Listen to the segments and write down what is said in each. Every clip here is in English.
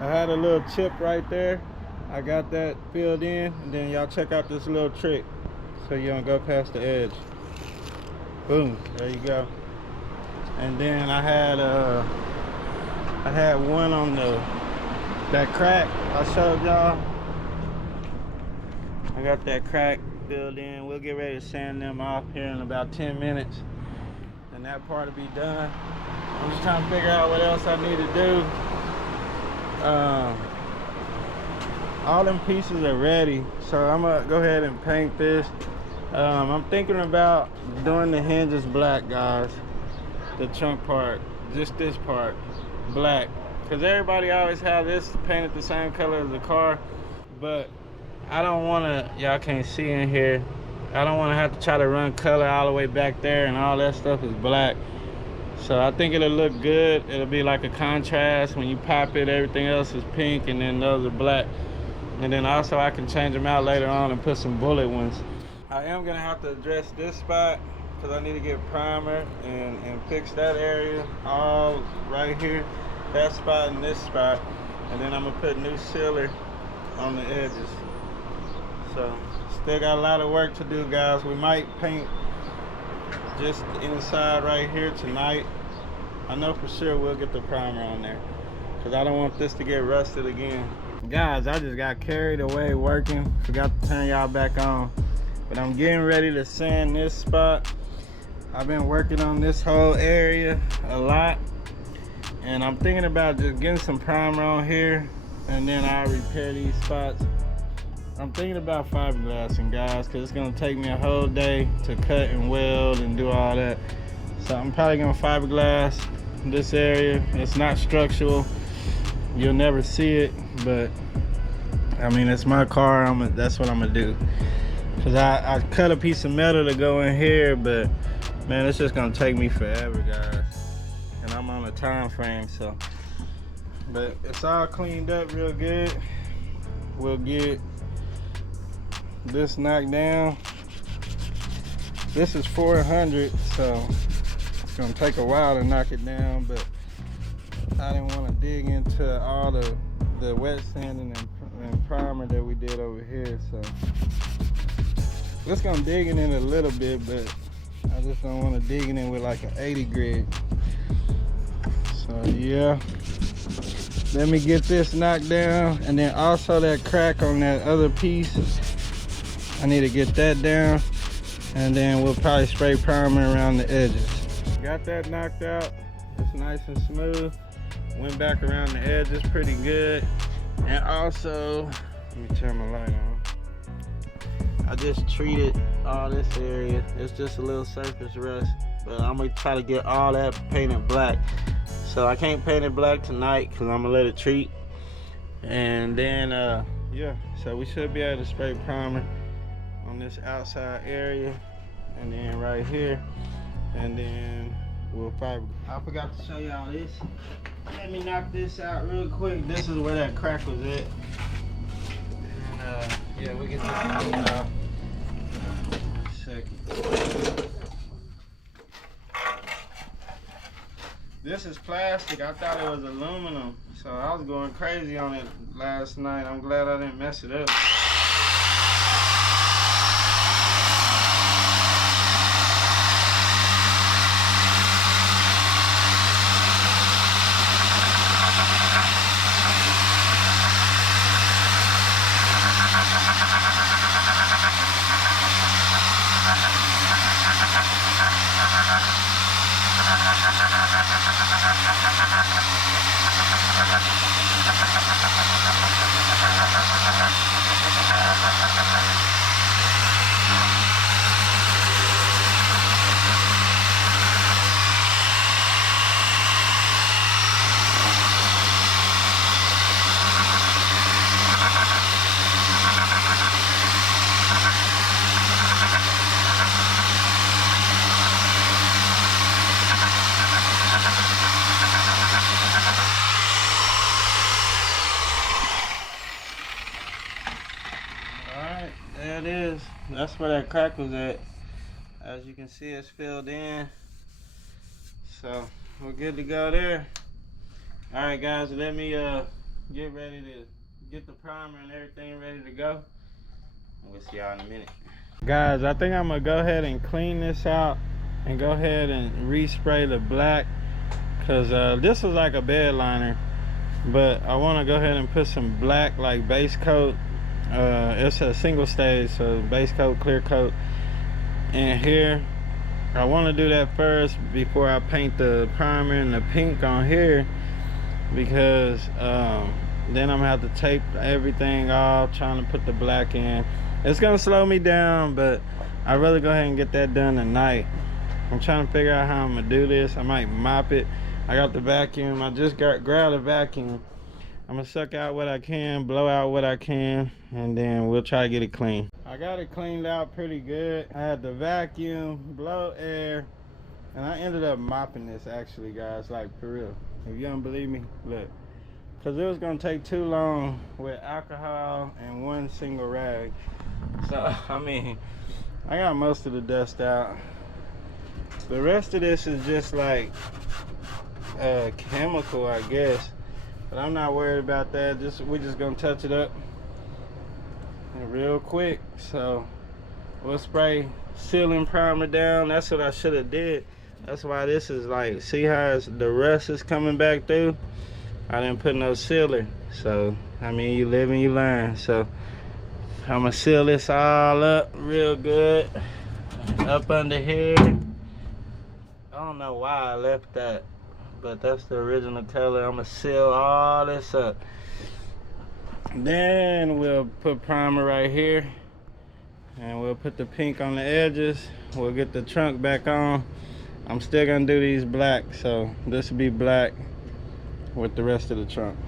I had a little chip right there. I got that filled in, and then y'all check out this little trick so you don't go past the edge. Boom, there you go. And then I had one on that crack I showed y'all. I got that crack filled in. We'll get ready to sand them off here in about 10 minutes, and that part will be done. I'm just trying to figure out what else I need to do. All them pieces are ready, so I'm gonna go ahead and paint this. I'm thinking about doing the hinges black, guys. The trunk part, just this part, black. Cause everybody always have this painted the same color as the car, but I don't wanna, y'all can't see in here, I don't wanna have to try to run color all the way back there and all that stuff is black. So I think it'll look good. It'll be like a contrast. When you pop it, everything else is pink and then those are black. And then also I can change them out later on and put some bullet ones. I am gonna have to address this spot because I need to get primer and fix that area all right here, that spot and this spot. And then I'm gonna put new sealer on the edges. So still got a lot of work to do, guys. We might paint just inside right here tonight. I know for sure we'll get the primer on there because I don't want this to get rusted again. Guys, I just got carried away working, forgot to turn y'all back on, but I'm getting ready to sand this spot. I've been working on this whole area a lot, and I'm thinking about just getting some primer on here and then I'll repair these spots. I'm thinking about fiberglassing, guys, because it's gonna take me a whole day to cut and weld and do all that. So I'm probably gonna fiberglass this area. It's not structural, you'll never see it, but I mean, it's my car. That's what I'm gonna do. Cause I cut a piece of metal to go in here, but man, it's just gonna take me forever, guys. And I'm on a time frame, so. But it's all cleaned up real good. We'll get this knocked down. This is 400, so it's gonna take a while to knock it down, but I didn't want to dig into all the wet sanding and primer that we did over here, so just gonna dig it in a little bit, but I just don't want to dig it in with like an 80 grit. So yeah, let me get this knocked down, and then also that crack on that other piece, I need to get that down, and then we'll probably spray primer around the edges. Got that knocked out. It's nice and smooth. Went back around the edges pretty good. And also, let me turn my light on. I just treated all this area. It's just a little surface rust, but I'm gonna try to get all that painted black. So I can't paint it black tonight because I'm gonna let it treat. And then, yeah, so we should be able to spray primer on this outside area, and then right here, and then we'll fiber. I forgot to show y'all this. Let me knock this out real quick. This is where that crack was at. And yeah, we get this out. Second. This is plastic. I thought it was aluminum, so I was going crazy on it last night. I'm glad I didn't mess it up. That's where that crack was at. As you can see, it's filled in, so we're good to go there. All right, guys, let me get ready to get the primer and everything ready to go. We'll see y'all in a minute. Guys, I think I'm gonna go ahead and clean this out and go ahead and respray the black, because this was like a bed liner, but I want to go ahead and put some black like base coat. It's a single stage, so base coat, clear coat in here. I want to do that first before I paint the primer and the pink on here, because then I'm gonna have to tape everything off trying to put the black in. It's gonna slow me down, but I'd rather go ahead and get that done tonight. I'm trying to figure out how I'm gonna do this. I might mop it. I got the vacuum. I just grabbed a vacuum. I'm gonna suck out what I can, blow out what I can, and then we'll try to get it clean. I got it cleaned out pretty good. I had the vacuum, blow air, and I ended up mopping this actually, guys, like for real. If you don't believe me, look. Because it was gonna take too long with alcohol and one single rag. So, I mean, I got most of the dust out. The rest of this is just like chemical, I guess. But I'm not worried about that. We're just gonna touch it up real quick. So we'll spray sealing primer down. That's what I should have did. That's why this is like, see how the rust is coming back through? I didn't put no sealer. So I mean, you live and you learn. So I'm gonna seal this all up real good up under here. I don't know why I left that, but that's the original color. I'm gonna seal all this up. Then we'll put primer right here, and we'll put the pink on the edges. We'll get the trunk back on. I'm still gonna do these black, so this will be black with the rest of the trunk.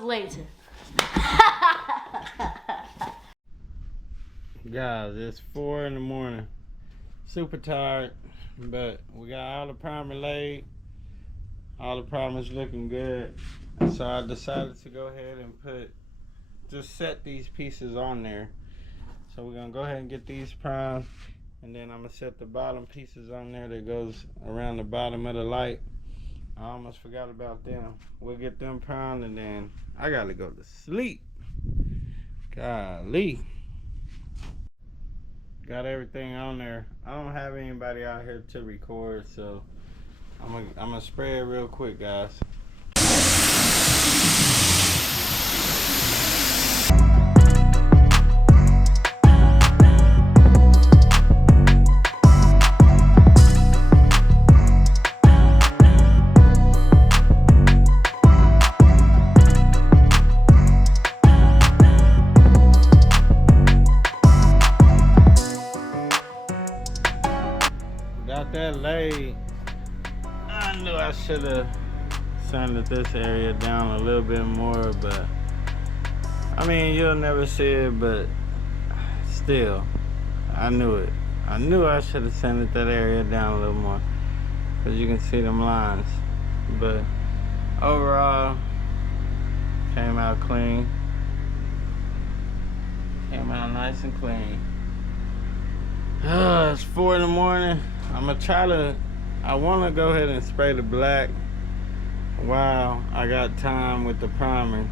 Later. Guys, it's 4 in the morning. Super tired, but we got all the primer laid. All the primer's looking good. So I decided to go ahead and just set these pieces on there. So we're gonna go ahead and get these primed, and then I'm gonna set the bottom pieces on there that goes around the bottom of the light. I almost forgot about them. We'll get them primed, and then I gotta go to sleep. Golly. Got everything on there. I don't have anybody out here to record, so I'm gonna spray it real quick, guys. Got that laid. I knew I should have sanded this area down a little bit more, but I mean, you'll never see it, but still, I knew it. I knew I should have sanded that area down a little more, because you can see them lines. But overall, came out clean. Came out nice and clean. It's 4 in the morning. I'm gonna try to, I wanna go ahead and spray the black while I got time with the primer.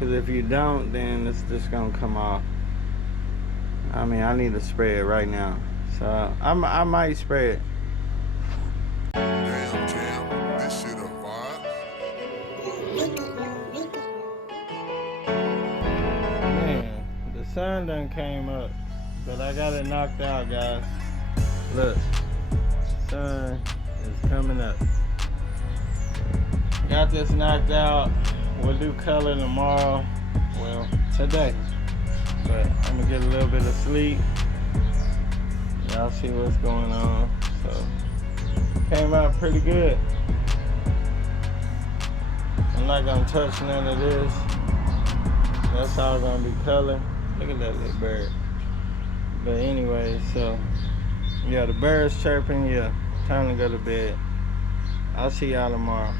Cause if you don't, then it's just gonna come off. I mean, I need to spray it right now. So I might spray it. Damn, Cam, this shit a vibe. Man, the sun done came up, but I got it knocked out, guys. Look, sun is coming up. Got this knocked out. We'll do color tomorrow. Well, today. But I'm gonna get a little bit of sleep. Y'all see what's going on. So, came out pretty good. I'm not gonna touch none of this. That's all gonna be color. Look at that little bird. But anyway, so yeah, the birds chirping. Yeah, time to go to bed. I'll see y'all tomorrow.